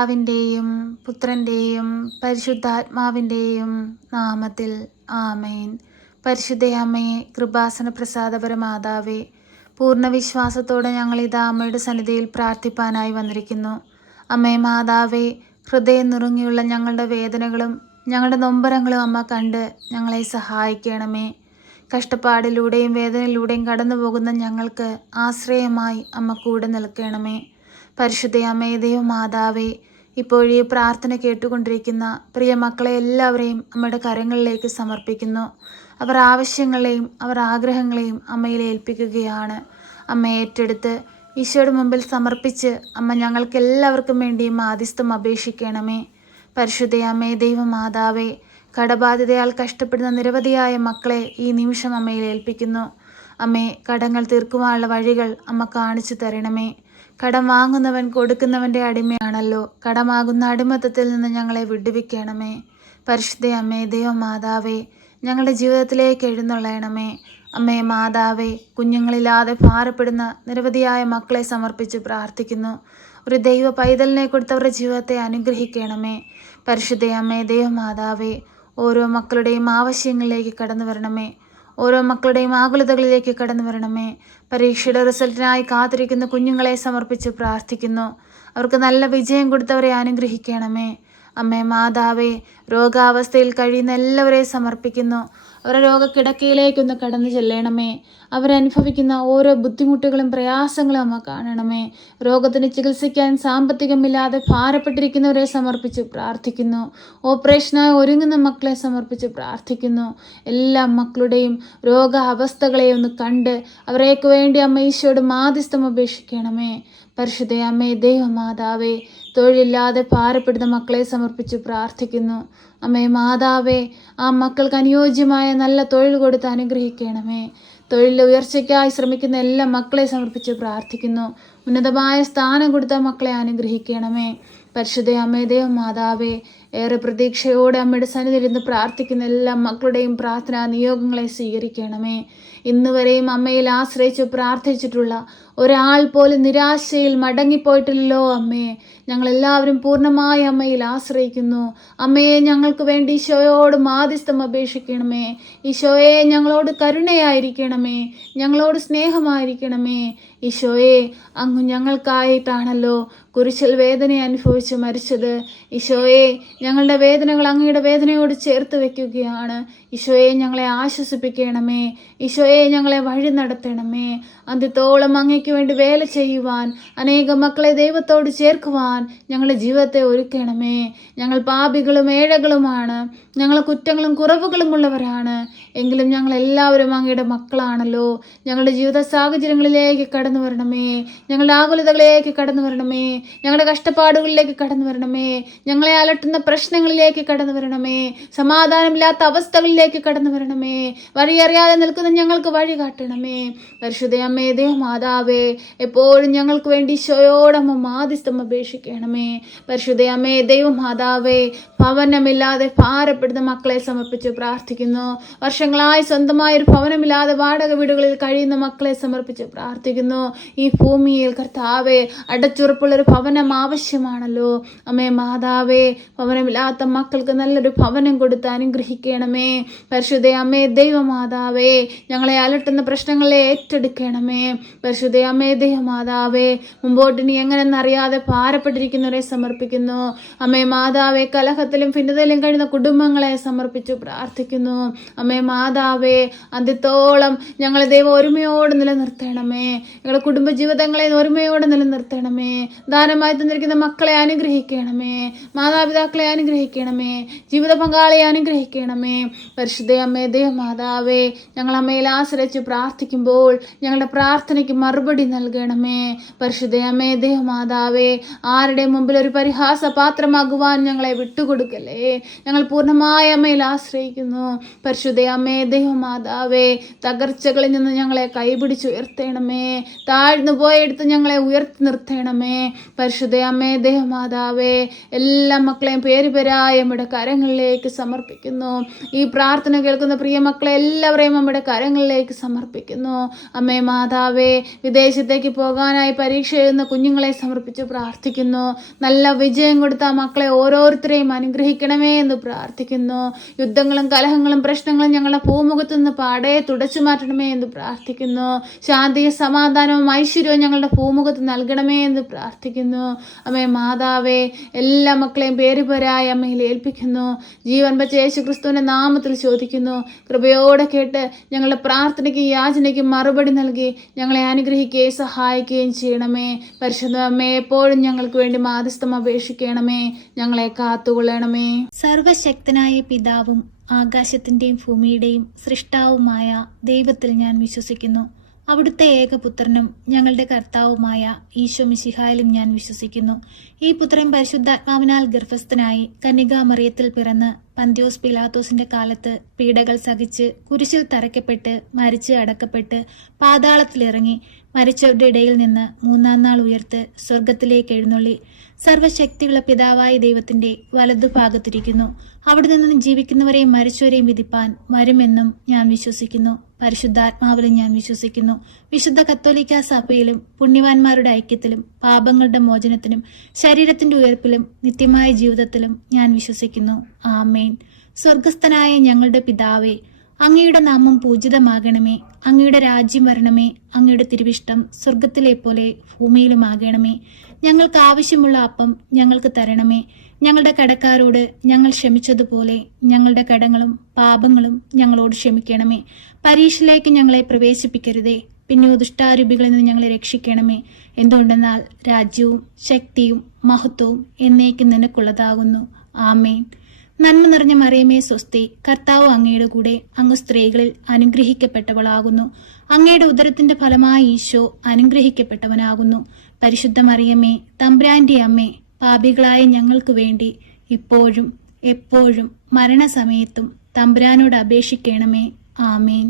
പിതാവിൻ്റെയും പുത്രൻ്റെയും പരിശുദ്ധാത്മാവിൻ്റെയും നാമത്തിൽ ആമേൻ. പരിശുദ്ധയമ്മേ, കൃപാസന പ്രസാദപരമാതാവേ, പൂർണ്ണ വിശ്വാസത്തോടെ ഞങ്ങളിതാ അമ്മയുടെ സന്നിധിയിൽ പ്രാർത്ഥിപ്പാനായി വന്നിരിക്കുന്നു. അമ്മേ മാതാവേ, ഹൃദയം നുറുങ്ങിയുള്ള ഞങ്ങളുടെ വേദനകളും ഞങ്ങളുടെ നൊമ്പരങ്ങളും അമ്മ കണ്ട് ഞങ്ങളെ സഹായിക്കണമേ. കഷ്ടപ്പാടിലൂടെയും വേദനയിലൂടെയും കടന്നു പോകുന്ന ഞങ്ങൾക്ക് ആശ്രയമായി അമ്മ കൂടെ നിൽക്കണമേ. പരിശുദ്ധയമ്മേ, ദൈവമാതാവേ, ഇപ്പോഴീ പ്രാർത്ഥന കേട്ടുകൊണ്ടിരിക്കുന്ന പ്രിയ മക്കളെ എല്ലാവരെയും അമ്മയുടെ കരങ്ങളിലേക്ക് സമർപ്പിക്കുന്നു. അവർ ആവശ്യങ്ങളെയും അവർ ആഗ്രഹങ്ങളെയും അമ്മയിൽ ഏൽപ്പിക്കുകയാണ്. അമ്മ ഏറ്റെടുത്ത് ഈശോയുടെ മുമ്പിൽ സമർപ്പിച്ച് അമ്മ ഞങ്ങൾക്ക് എല്ലാവർക്കും വേണ്ടിയും മാധ്യസ്ഥം അപേക്ഷിക്കണമേ. പരിശുദ്ധയമ്മേ, ദൈവമാതാവേ, കടബാധിതയാൽ കഷ്ടപ്പെടുന്ന നിരവധിയായ മക്കളെ ഈ നിമിഷം അമ്മയിൽ ഏൽപ്പിക്കുന്നു. അമ്മേ, കടങ്ങൾ തീർക്കുവാനുള്ള വഴികൾ അമ്മ കാണിച്ചു തരണമേ. കടം വാങ്ങുന്നവൻ കൊടുക്കുന്നവൻ്റെ അടിമയാണല്ലോ. കടമാകുന്ന അടിമത്തത്തിൽ നിന്ന് ഞങ്ങളെ വിടുവിക്കണമേ. പരിശുദ്ധയമ്മേ, ദൈവമാതാവേ, ഞങ്ങളുടെ ജീവിതത്തിലേക്ക് എഴുന്നള്ളണമേ. അമ്മേ മാതാവേ, കുഞ്ഞുങ്ങളില്ലാതെ ഭാരപ്പെടുന്ന നിരവധിയായ മക്കളെ സമർപ്പിച്ച് പ്രാർത്ഥിക്കുന്നു. ഒരു ദൈവ പൈതലിനെ കൊടുത്തവരുടെ ജീവിതത്തെ അനുഗ്രഹിക്കണമേ. പരിശുദ്ധയമ്മേ, ദൈവമാതാവേ, ഓരോ മക്കളുടെയും ആവശ്യങ്ങളിലേക്ക് കടന്നു വരണമേ. ഓരോ മക്കളുടെയും ആകുലതകളിലേക്ക് കടന്നു വരണമേ. പരീക്ഷയുടെ റിസൾട്ടിനായി കാത്തിരിക്കുന്ന കുഞ്ഞുങ്ങളെ സമർപ്പിച്ച് പ്രാർത്ഥിക്കുന്നു. അവർക്ക് നല്ല വിജയം കൊടുത്തവരെ അനുഗ്രഹിക്കണമേ. അമ്മേ മാതാവേ, രോഗാവസ്ഥയിൽ കഴിയുന്ന എല്ലാവരെയും സമർപ്പിക്കുന്നു. അവരുടെ രോഗക്കിടക്കയിലേക്കൊന്ന് കടന്നു ചെല്ലണമേ. അവരനുഭവിക്കുന്ന ഓരോ ബുദ്ധിമുട്ടുകളും പ്രയാസങ്ങളും അമ്മ കാണണമേ. രോഗത്തിന് ചികിത്സിക്കാൻ സാമ്പത്തികമില്ലാതെ ഭാരപ്പെട്ടിരിക്കുന്നവരെ സമർപ്പിച്ച് പ്രാർത്ഥിക്കുന്നു. ഓപ്പറേഷനായി ഒരുങ്ങുന്ന മക്കളെ സമർപ്പിച്ച് പ്രാർത്ഥിക്കുന്നു. എല്ലാ മക്കളുടെയും രോഗാവസ്ഥകളെ ഒന്ന് കണ്ട് അവരേക്ക് വേണ്ടി അമ്മ ഈശോയോട് മാധ്യസ്ഥം അപേക്ഷിക്കണമേ. പരിശുദ്ധയമ്മേ, ദൈവമാതാവേ, തൊഴിലില്ലാതെ ഭാരപ്പെടുന്ന മക്കളെ സമർപ്പിച്ച് പ്രാർത്ഥിക്കുന്നു. അമ്മേ മാതാവേ, ആ മക്കൾക്ക് അനുയോജ്യമായ നല്ല തൊഴിൽ കൊടുത്ത് അനുഗ്രഹിക്കണമേ. തൊഴിലിലെ ഉയർച്ചയ്ക്കായി ശ്രമിക്കുന്ന എല്ലാ മക്കളെ സമർപ്പിച്ച് പ്രാർത്ഥിക്കുന്നു. ഉന്നതമായ സ്ഥാനം കൊടുത്ത മക്കളെ അനുഗ്രഹിക്കണമേ. പരിശുദ്ധയമ്മേ, ദൈവമാതാവേ, ഏറെ പ്രതീക്ഷയോടെ അമ്മയുടെ സന്നിധിയിൽ ഇരുന്ന് പ്രാർത്ഥിക്കുന്ന എല്ലാ മക്കളുടെയും പ്രാർത്ഥനാ നിയോഗങ്ങളെ സ്വീകരിക്കണമേ. ഇന്നുവരെയും അമ്മയിൽ ആശ്രയിച്ച് പ്രാർത്ഥിച്ചിട്ടുള്ള ഒരാൾ പോലും നിരാശയിൽ മടങ്ങിപ്പോയിട്ടില്ലല്ലോ അമ്മേ. ഞങ്ങളെല്ലാവരും പൂർണ്ണമായി അമ്മയിൽ ആശ്രയിക്കുന്നു. അമ്മയെ, ഞങ്ങൾക്ക് വേണ്ടി ഈശോയോട് മാധ്യസ്ഥം അപേക്ഷിക്കണമേ. ഈശോയെ, ഞങ്ങളോട് കരുണയായിരിക്കണമേ, ഞങ്ങളോട് സ്നേഹമായിരിക്കണമേ. ഈശോയെ, അങ്ങ് ഞങ്ങൾക്കായിട്ടാണല്ലോ കുരിശിൽ വേദന അനുഭവിച്ച് മരിച്ചത്. ഈശോയെ, ഞങ്ങളുടെ വേദനകൾ അങ്ങയുടെ വേദനയോട് ചേർത്ത് വയ്ക്കുകയാണ്. ഈശോയെ, ഞങ്ങളെ ആശ്വസിപ്പിക്കണമേ. ഈശോയെ, ഞങ്ങളെ വഴി നടത്തണമേ. അന്ത്യത്തോളം അങ്ങയ്ക്ക് വേണ്ടി വേല ചെയ്യുവാൻ, അനേകം മക്കളെ ദൈവത്തോട് ചേർക്കുവാൻ ഞങ്ങളുടെ ജീവിതത്തെ ഒരുക്കണമേ. ഞങ്ങൾ പാപികളും ഏഴകളുമാണ്. ഞങ്ങൾ കുറ്റങ്ങളും കുറവുകളും ഉള്ളവരാണ്. എങ്കിലും ഞങ്ങളെല്ലാവരും അങ്ങയുടെ മക്കളാണല്ലോ. ഞങ്ങളുടെ ജീവിത സാഹചര്യങ്ങളിലേക്ക് കടന്നു വരണമേ. ഞങ്ങളുടെ ആകുലതകളിലേക്ക് കടന്നു വരണമേ. ഞങ്ങളുടെ കഷ്ടപ്പാടുകളിലേക്ക് കടന്നു വരണമേ. ഞങ്ങളെ അലട്ടുന്ന പ്രശ്നങ്ങളിലേക്ക് കടന്നു വരണമേ. സമാധാനമില്ലാത്ത അവസ്ഥകളിലേക്ക് കടന്നു വരണമേ. വഴിയറിയാതെ നിൽക്കുന്ന ഞങ്ങൾക്ക് വഴി കാട്ടണമേ. പരിശുദ്ധയമ്മേ, ദൈവമാതാവേ, എപ്പോഴും ഞങ്ങൾക്ക് വേണ്ടി ഈശോയോടമ്മ മാധ്യസ്ഥം അപേക്ഷിക്കണമേ. പരിശുദ്ധയമ്മേ, ദൈവമാതാവേ, ഭവനമില്ലാതെ ഭാരപ്പെടുന്ന മക്കളെ സമർപ്പിച്ച് പ്രാർത്ഥിക്കുന്നു. വർഷങ്ങളായി സ്വന്തമായൊരു ഭവനമില്ലാതെ വാടക വീടുകളിൽ കഴിയുന്ന മക്കളെ സമർപ്പിച്ച് പ്രാർത്ഥിക്കുന്നു. ഈ ഭൂമിയിൽ കർത്താവേ, അടച്ചുറപ്പുള്ളൊരു ഭവനം ആവശ്യമാണല്ലോ. അമ്മേ മാതാവേ, ഭവനമില്ലാത്ത മക്കൾക്ക് നല്ലൊരു ഭവനം കൊടുത്ത് അനുഗ്രഹിക്കണമേ. പരിശുദ്ധയമ്മേ, ദൈവമാതാവേ, ഞങ്ങളെ അലട്ടുന്ന പ്രശ്നങ്ങളെ ഏറ്റെടുക്കണമേ. പരിശുദ്ധയമ്മേ, ദൈവമാതാവേ, മുമ്പോട്ടിനി എങ്ങനെയെന്നറിയാതെ ഭാരപ്പെട്ടിരിക്കുന്നവരെ സമർപ്പിക്കുന്നു. അമ്മേ മാതാവേ, കലഹത്തിലും ഭിന്നതയിലും കഴിയുന്ന കുടുംബങ്ങളെ സമർപ്പിച്ചു പ്രാർത്ഥിക്കുന്നു. അമ്മേ മാതാവേ, അന്ത്യത്തോളം ഞങ്ങളെ ദൈവം ഒരുമയോടെ നിലനിർത്തണമേ. ഞങ്ങളുടെ കുടുംബജീവിതങ്ങളെ ഒരുമയോടെ നിലനിർത്തണമേ. ദാനമായി തന്നിരിക്കുന്ന മക്കളെ അനുഗ്രഹിക്കണമേ. മാതാപിതാക്കളെ അനുഗ്രഹിക്കണമേ. ജീവിത പങ്കാളിയെ അനുഗ്രഹിക്കണമേ. പരിശുദ്ധയമ്മേ, ദൈവമാതാവേ, ഞങ്ങൾ അമ്മയിൽ ആശ്രയിച്ച് പ്രാർത്ഥിക്കുമ്പോൾ ഞങ്ങളുടെ പ്രാർത്ഥനയ്ക്ക് മറുപടി നൽകണമേ. പരിശുദ്ധയമ്മേ, ദൈവമാതാവേ, ആരുടെ മുമ്പിൽ ഒരു പരിഹാസ പാത്രമാകുവാൻ ഞങ്ങളെ വിട്ടുകൊടുക്കല്ലേ. ഞങ്ങൾ പൂർണ്ണമായ അമ്മയിൽ ആശ്രയിക്കുന്നു. പരിശുദ്ധയമ്മേ, ദൈവമാതാവേ, തകർച്ചകളിൽ നിന്ന് ഞങ്ങളെ കൈപിടിച്ചുയർത്തണമേ. താഴ്ന്നു പോയെടുത്ത് ഞങ്ങളെ ഉയർത്തി നിർത്തണമേ. പരിശുദ്ധയമ്മേ, ദൈവമാതാവേ, എല്ലാ മക്കളെയും പേരുപേരായ നമ്മുടെ കരങ്ങളിലേക്ക് സമർപ്പിക്കുന്നു. ഈ പ്രാർത്ഥന കേൾക്കുന്ന പ്രിയ മക്കളെ എല്ലാവരെയും നമ്മുടെ കരങ്ങളിലേക്ക് സമർപ്പിക്കുന്നു. അമ്മേ മാതാവേ, വിദേശത്തേക്ക് പോകാനായി പരീക്ഷ എഴുതുന്ന കുഞ്ഞുങ്ങളെ സമർപ്പിച്ച് പ്രാർത്ഥിക്കുന്നു. നല്ല വിജയം കൊടുത്ത മക്കളെ ഓരോരുത്തരെയും അനുഗ്രഹിക്കണമേ എന്ന് പ്രാർത്ഥിക്കുന്നു. യുദ്ധങ്ങളും കലഹങ്ങളും പ്രശ്നങ്ങളും ഞങ്ങളുടെ ഭൂമുഖത്ത് നിന്ന് പാടെ തുടച്ചു മാറ്റണമേ എന്ന് പ്രാർത്ഥിക്കുന്നു. ശാന്തിയും സമാധാനവും ഐശ്വര്യവും ഞങ്ങളുടെ ഭൂമുഖത്ത് നൽകണമേ എന്ന് പ്രാർത്ഥിക്കുന്നു. അമ്മേ മാതാവേ, എല്ലാ മക്കളെയും പേരുപേരായി അമ്മയിൽ ഏൽപ്പിക്കുന്നു. ജീവൻ വച്ച യേശുക്രിസ്തുവിന്റെ നാമത്തിൽ ചോദിക്കുന്നു. കൃപയോടെ കേട്ട് ഞങ്ങളുടെ പ്രാർത്ഥനയ്ക്കും യാചനയ്ക്കും മറുപടി നൽകി ഞങ്ങളെ അനുഗ്രഹിക്കുകയും സഹായിക്കുകയും ചെയ്യണമേ. പരിശുദ്ധ അമ്മേ, എപ്പോഴും ഞങ്ങൾക്ക് വേണ്ടി മാധ്യസ്ഥം അപേക്ഷിക്കണമേ. ഞങ്ങളെ കാത്തുകൊള്ളണമേ. സർവശക്തനായ പിതാവും ആകാശത്തിന്റെയും ഭൂമിയുടെയും സൃഷ്ടാവുമായ ദൈവത്തിൽ ഞാൻ വിശ്വസിക്കുന്നു. അവിടുത്തെ ഏകപുത്രനും ഞങ്ങളുടെ കർത്താവുമായ ഈശോ മിശിഹായിലും ഞാൻ വിശ്വസിക്കുന്നു. ഈ പുത്രൻ പരിശുദ്ധാത്മാവിനാൽ ഗർഭസ്ഥനായി കന്യകാമറിയത്തിൽ പിറന്ന് പന്ത്യോസ് പിലാത്തോസിന്റെ കാലത്ത് പീഡകൾ സഹിച്ച് കുരിശിൽ തറയ്ക്കപ്പെട്ട് മരിച്ച് അടക്കപ്പെട്ട് പാതാളത്തിലിറങ്ങി മരിച്ചവരുടെ ഇടയിൽ നിന്ന് മൂന്നാം നാൾ ഉയർത്ത് സ്വർഗത്തിലേക്ക് എഴുന്നള്ളി സർവശക്തിയുള്ള പിതാവായ ദൈവത്തിന്റെ വലതുഭാഗത്തിരിക്കുന്നു. അവിടെ നിന്ന് ജീവിക്കുന്നവരെയും മരിച്ചവരെയും വിധിപ്പാൻ വരുമെന്നും ഞാൻ വിശ്വസിക്കുന്നു. പരിശുദ്ധാത്മാവിലും ഞാൻ വിശ്വസിക്കുന്നു. വിശുദ്ധ കത്തോലിക്ക സഭയിലും പുണ്യവാന്മാരുടെ ഐക്യത്തിലും പാപങ്ങളുടെ മോചനത്തിനും ശരീരത്തിന്റെ ഉയർപ്പിലും നിത്യമായ ജീവിതത്തിലും ഞാൻ വിശ്വസിക്കുന്നു. ആമേൻ. സ്വർഗസ്ഥനായ ഞങ്ങളുടെ പിതാവേ, അങ്ങയുടെ നാമം പൂജിതമാകണമേ. അങ്ങയുടെ രാജ്യം വരണമേ. അങ്ങയുടെ തിരുവിഷ്ടം സ്വർഗത്തിലെ പോലെ ഭൂമിയിലുമാകണമേ. ഞങ്ങൾക്ക് ആവശ്യമുള്ള അപ്പം ഞങ്ങൾക്ക് തരണമേ. ഞങ്ങളുടെ കടക്കാരോട് ഞങ്ങൾ ക്ഷമിച്ചതുപോലെ ഞങ്ങളുടെ കടങ്ങളും പാപങ്ങളും ഞങ്ങളോട് ക്ഷമിക്കണമേ. പരീക്ഷയിലേക്ക് ഞങ്ങളെ പ്രവേശിപ്പിക്കരുതേ, പിന്നെ ദുഷ്ടാരൂപികളിൽ നിന്ന് ഞങ്ങളെ രക്ഷിക്കണമേ. എന്തുകൊണ്ടെന്നാൽ രാജ്യവും ശക്തിയും മഹത്വവും എന്നേക്കും നിനക്കുള്ളതാകുന്നു. ആമേൻ. നന്മ നിറഞ്ഞ മറിയമേ സ്വസ്തി, കർത്താവ് അങ്ങയുടെ കൂടെ, അങ്ങ് സ്ത്രീകളിൽ അനുഗ്രഹിക്കപ്പെട്ടവളാകുന്നു. അങ്ങയുടെ ഉദരത്തിന്റെ ഫലമായി ഈശോ അനുഗ്രഹിക്കപ്പെട്ടവനാകുന്നു. പരിശുദ്ധ മറിയമേ, തമ്പുരാന്റെ അമ്മേ, പാപികളായ ഞങ്ങൾക്ക് വേണ്ടി ഇപ്പോഴും എപ്പോഴും മരണസമയത്തും തമ്പുരാനോട് അപേക്ഷിക്കണമേ. ആമേൻ.